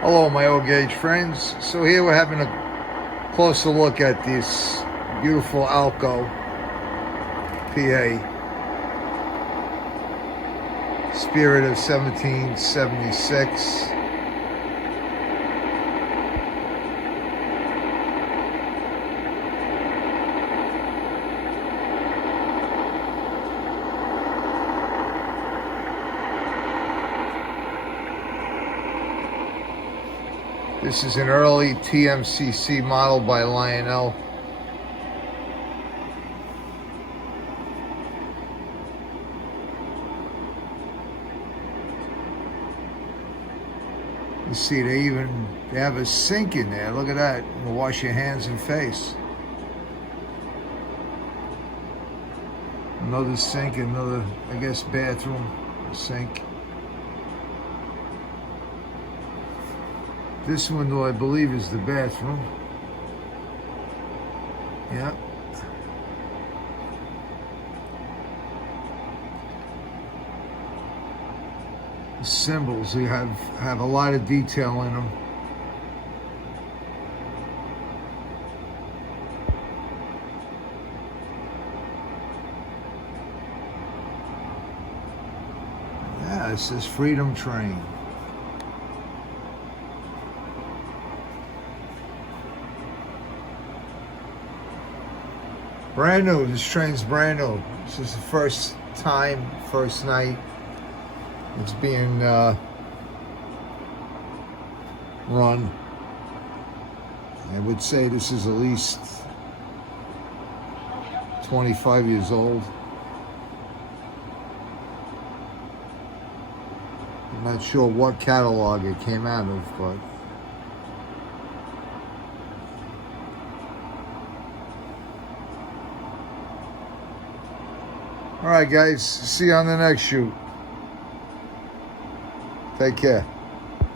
Hello, my old gauge friends. So here we're having a closer look at this beautiful Alco PA, Spirit of 1776. This is an early tmcc model by Lionel. You see, they have a sink in there. Look at that. You can wash your hands and face. Another sink, another, I guess, bathroom sink. This window, I believe, is the bathroom. Yeah. The symbols, they have a lot of detail in them. Yeah, it says Freedom Train. Brand new, this train's brand new. This is the first night it's being run. I would say this is at least 25 years old. I'm not sure what catalog it came out of, but all right, guys, see you on the next shoot. Take care.